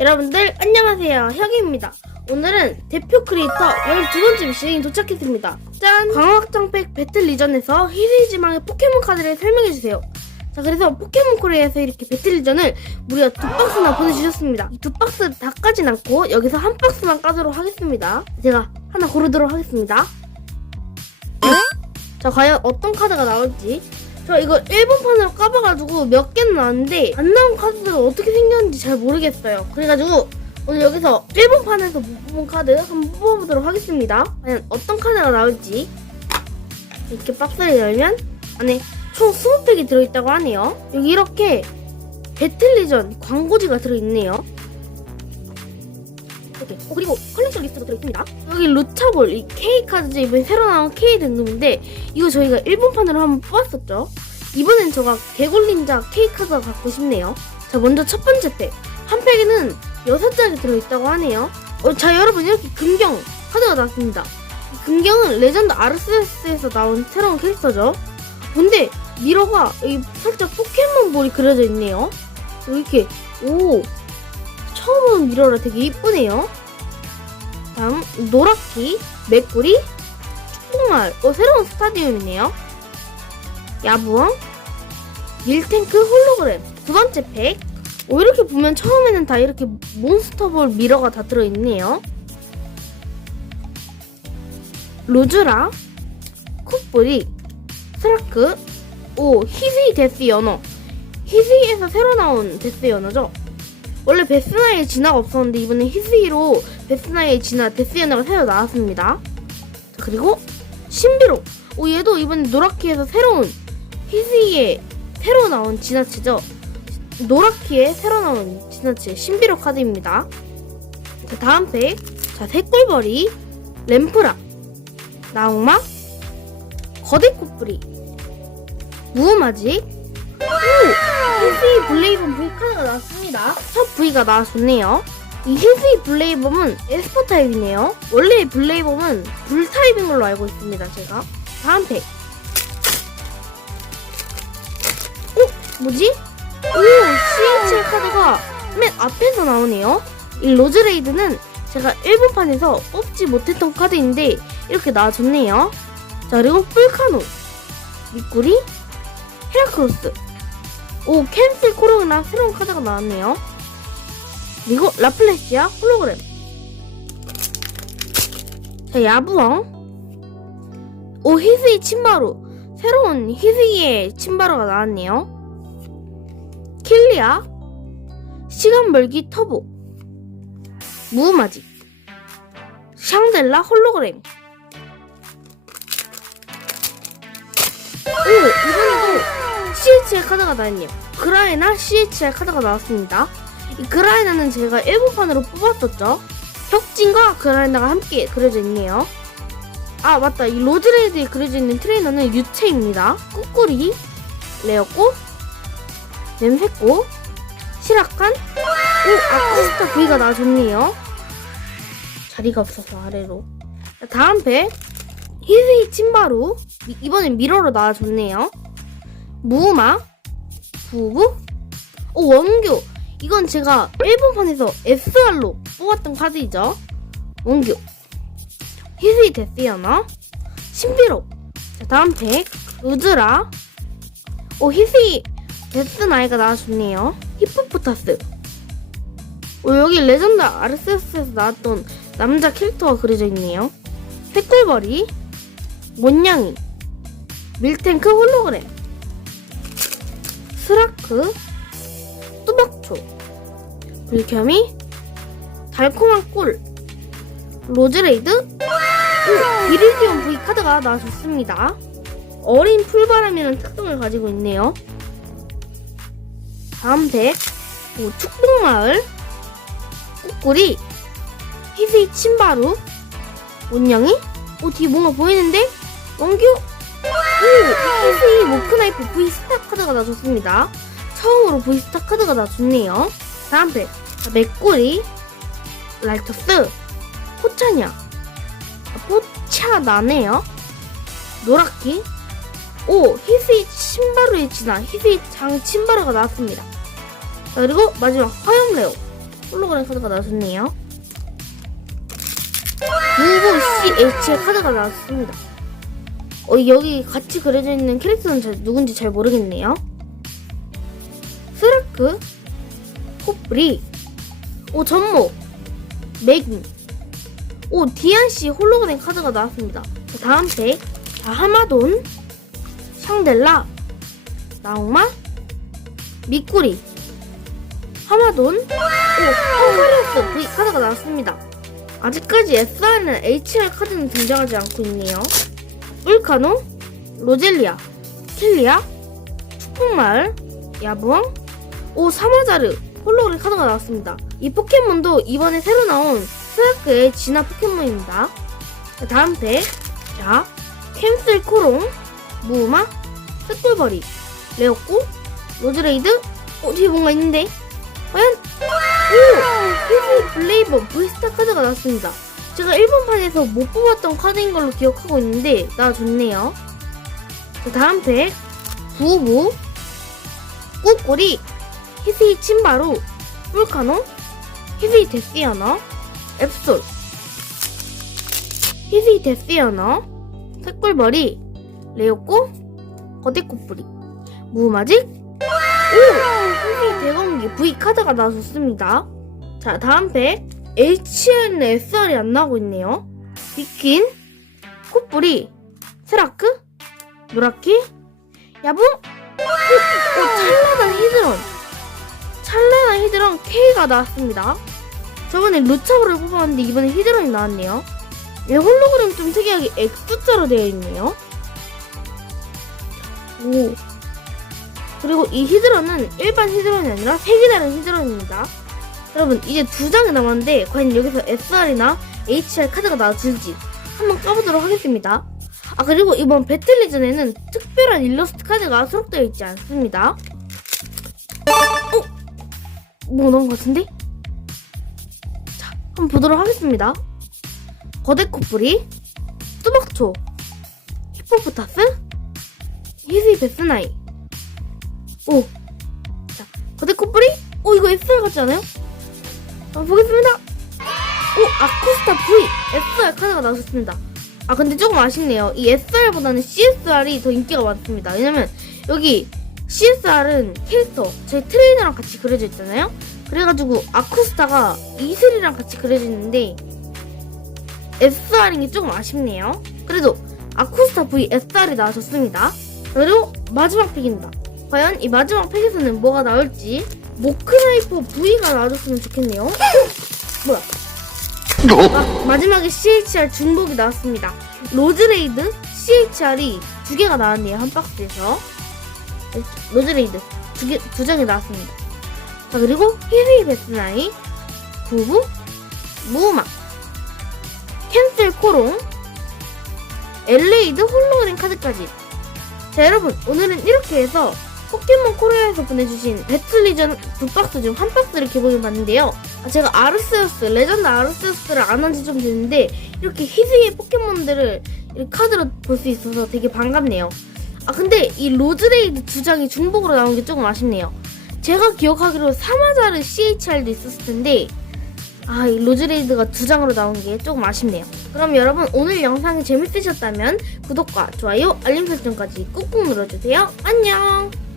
여러분들 안녕하세요. 혁입니다. 오늘은 대표 크리에이터 12번째 미션이 도착했습니다. 짠! 광학장팩 배틀 리전에서 희귀지망의 포켓몬 카드를 설명해주세요. 자 그래서 포켓몬 코리아에서 이렇게 배틀 리전을 무려 두 박스나 보내주셨습니다. 이두 박스 다 까진 않고 여기서 한 박스만 까도록 하겠습니다. 제가 하나 고르도록 하겠습니다. 자 과연 어떤 카드가 나올지 저 이거 일본판으로 까봐가지고 몇 개는 나왔는데 안 나온 카드들은 어떻게 생겼는지 잘 모르겠어요. 그래가지고 오늘 여기서 일본판에서 못 뽑은 카드 한번 뽑아보도록 하겠습니다. 과연 어떤 카드가 나올지 이렇게 박스를 열면 안에 총 20팩이 들어있다고 하네요. 여기 이렇게 배틀리전 광고지가 들어있네요. 어, 그리고 컬렉션 리스트도 들어있습니다. 여기 루차볼 이 K 카드제 이번에 새로 나온 K 등급인데 이거 저희가 일본판으로 한번 뽑았었죠. 이번엔 제가 개굴린자 K 카드가 갖고 싶네요. 자 먼저 첫 번째 팩. 한 팩에는 6장이 들어있다고 하네요. 어, 자 여러분 이렇게 금경 카드가 나왔습니다. 이 금경은 레전드 아르세스에서 나온 새로운 캐릭터죠. 근데 미러가 여기 살짝 포켓몬볼이 그려져 있네요. 이렇게 오 처음 은 미러라 되게 이쁘네요. 다음 노랗기, 메꾸리, 축복마을. 어 새로운 스타디움이네요. 야부왕, 밀탱크 홀로그램. 두 번째 팩. 오 이렇게 보면 처음에는 다 이렇게 몬스터볼 미러가 다 들어있네요. 로즈라, 콧뿌리, 스라크, 오 히스이 데스 연어. 히스이에서 새로 나온 데스 연어죠. 원래 베스나의 진화가 없었는데 이번에 히스이로 베스나의 진화 데스연화가 새로 나왔습니다. 자, 그리고 신비로. 오 얘도 이번에 노라키에서 새로운 히스이의 새로 나온 진화체죠. 노라키에 새로 나온 진화체 신비로 카드입니다. 자 다음 팩. 자 새꿀벌이 램프라 나옥마 거대 코뿌리 무음아지 오! 히스이 블레이범 V 카드가 나왔습니다. 첫 V가 나와줬네요. 이 히스이 블레이범은 에스퍼 타입이네요. 원래 블레이범은 불 타입인 걸로 알고 있습니다, 제가. 다음 팩. 어? 뭐지? 오! CHL 카드가 맨 앞에서 나오네요. 이 로즈레이드는 제가 일본판에서 뽑지 못했던 카드인데 이렇게 나와줬네요. 자, 그리고 뿔카노, 미꾸리, 헤라크로스, 오 캔슬 코로나 새로운 카드가 나왔네요 그리고 라플레시아 홀로그램. 자 야부왕 오 히스이 침바루. 새로운 히스이의 침바루가 나왔네요. 킬리아. 시간 멀기 터보. 무마지 샹델라 홀로그램. 오 이번에도 CHL 카드가 나왔네요. 그라이나 CHL 카드가 나왔습니다. 이 그라이나는 제가 일본판으로 뽑았었죠. 혁진과 그라이나가 함께 그려져 있네요. 아 맞다 이 로즈레이드에 그려져 있는 트레이너는 유채입니다. 꾸꾸리, 레어꽃, 냄새꽃, 시라칸, 오 아크스타 V가 나와줬네요. 자리가 없어서 아래로. 자, 다음 팩 히스이 침바루 이- 이번엔 미러로 나와줬네요. 무마, 부부, 오 원교. 이건 제가 일본판에서 SR로 뽑았던 카드이죠. 원교. 히스이 데스야나, 신비로. 자, 다음 팩 우즈라. 오 히스이 데스 나이가 나와줬네요. 히포포타스. 오 여기 레전드 아르세스에서 나왔던 남자 캐릭터가 그려져 있네요. 새꿀벌이, 몬냥이, 밀탱크 홀로그램. 스라크, 뚜벅초, 불켜미, 달콤한 꿀, 로즈레이드, 오, 이리디온 V 카드가 나와줬습니다. 어린 풀바람이라는 특성을 가지고 있네요. 다음 덱, 오, 축복마을, 꾸꾸리, 히스이 침바루, 온영이, 오, 뒤에 뭔가 보이는데? 원규, 오! 히스이 모크나이프 V 스타 카드가 나줬습니다. 처음으로 V 스타 카드가 나줬네요. 다음 팩. 자, 맥꼬리, 랄토스, 포차냐. 아, 포차 나네요. 노랗기. 오! 히스이 신바루의 진화, 히스이 장 신바루가 나왔습니다. 자, 그리고 마지막 화염레오. 홀로그램 카드가 나왔네요. 99CH의 카드가 나왔습니다. 어, 여기 같이 그려져 있는 캐릭터는 잘, 누군지 잘 모르겠네요. 스라크, 코프리, 오, 전모, 맥인, 오, 디안씨 홀로그램 카드가 나왔습니다. 자, 다음 팩, 자, 하마돈, 샹델라, 나우마, 미꾸리, 하마돈, 오, 헝가리우스 V 카드가 나왔습니다. 아직까지 SR이나 HR 카드는 등장하지 않고 있네요. 울카노, 로젤리아, 킬리아, 축복마을, 야부왕, 오 사마자르 홀로그램 카드가 나왔습니다. 이 포켓몬도 이번에 새로 나온 스라크의 진화 포켓몬입니다. 자, 다음 팩, 자, 캠슬 코롱, 무우마, 쇳돌버리, 레오꼬, 로즈레이드, 어 뒤에 뭔가 있는데 과연 오! 히즈 블레이버 V스타 카드가 나왔습니다. 제가 일본판에서 못 뽑았던 카드인 걸로 기억하고 있는데 나와줬네요. 자, 다음 팩 부부 꾸꼬리 히스이 침바루? 풀카노? 히스이 데스이아너 앱솔. 히스이 데스이아너 색골머리 레오꼬 거대코뿌리. 무마직? 오! 히스이 대검기 V 카드가 나왔습니다. 자 다음 팩 HN SR이 안 나오고 있네요. 비킨? 코뿌리? 세라크? 노라키? 야부 K가 나왔습니다. 저번에 루차브를 뽑았는데 이번에 히드런이 나왔네요. 얘 홀로그램 좀 특이하게 X자로 되어 있네요. 오. 그리고 이 히드런은 일반 히드런이 아니라 색이 다른 히드런입니다. 여러분 이제 두 장이 남았는데 과연 여기서 SR이나 HR 카드가 나와줄지 한번 까보도록 하겠습니다. 아 그리고 이번 배틀리전에는 특별한 일러스트 카드가 수록되어 있지 않습니다. 어? 뭐 넣은 것 같은데? 자 한번 보도록 하겠습니다. 거대 코뿔이 뚜벅초 히포포타스 히스이 베스나이 오 자, 거대 코뿔이? 오 이거 SR 같지 않아요? 한번 보겠습니다. 오 아쿠스타 V SR 카드가 나왔습니다. 아 근데 조금 아쉽네요. 이 SR보다는 CSR이 더 인기가 많습니다. 왜냐면 여기 CSR은 캐릭터 저희 트레이너랑 같이 그려져 있잖아요. 그래가지고 아쿠스타가 이슬이랑 같이 그려져 있는데 SR인 게 조금 아쉽네요. 그래도 아쿠스타 V SR이 나와줬습니다. 그리고 마지막 팩입니다. 과연 이 마지막 팩에서는 뭐가 나올지 모크나이퍼 V가 나와줬으면 좋겠네요. 어? 뭐야? 아, 마지막에 CHR 중복이 나왔습니다. 로즈레이드 CHR이 두 개가 나왔네요. 한 박스에서. 네, 로즈레이드 두 개, 두 장이 나왔습니다. 자, 그리고 히리 베스나이, 부부, 무마, 캔슬 코롱, 엘레이드 홀로그램 카드까지. 자, 여러분, 오늘은 이렇게 해서 포켓몬 코리아에서 보내주신 배틀리전 두 박스 중 한 박스를 개봉해 봤는데요. 아, 제가 아르세우스, 레전드 아르세우스를 안 한 지 좀 됐는데, 이렇게 희귀의 포켓몬들을 카드로 볼 수 있어서 되게 반갑네요. 아, 근데 이 로즈레이드 두 장이 중복으로 나온 게 조금 아쉽네요. 제가 기억하기로 사마자르 CHR도 있었을 텐데, 아, 이 로즈레이드가 두 장으로 나온 게 조금 아쉽네요. 그럼 여러분, 오늘 영상이 재밌으셨다면, 구독과 좋아요, 알림 설정까지 꾹꾹 눌러주세요. 안녕!